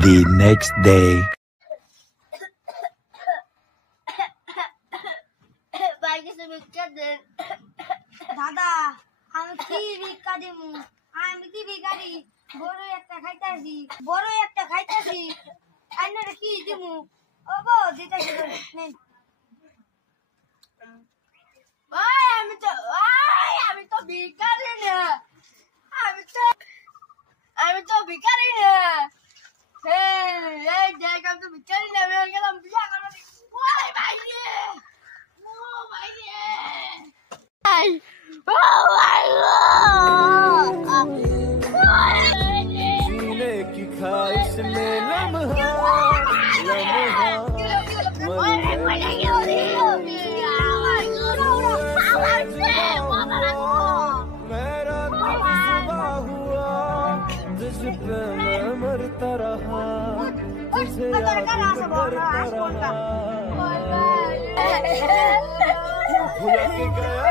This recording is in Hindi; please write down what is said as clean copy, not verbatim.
The next day. দাদা আমি কি ভিক্ষা দিমু আমি কি ভিখারি বড় একটা খাইতাছি আইনারে কি দিমু ওগো দিতাছি নেন ভাই আমি তো ভিখারি না আমি তো ভিখারি না এই দেখ আমি তো ভিখারি না আমি গেলাম বিয়া করতে ওই ভাই রে ও ভাই রে जीने की ख्वाहिश में लम्हा मेरा तजुर्बा हुआ तुझ पे मैं मरता रहा तुझे याद करता रहा भुला के गया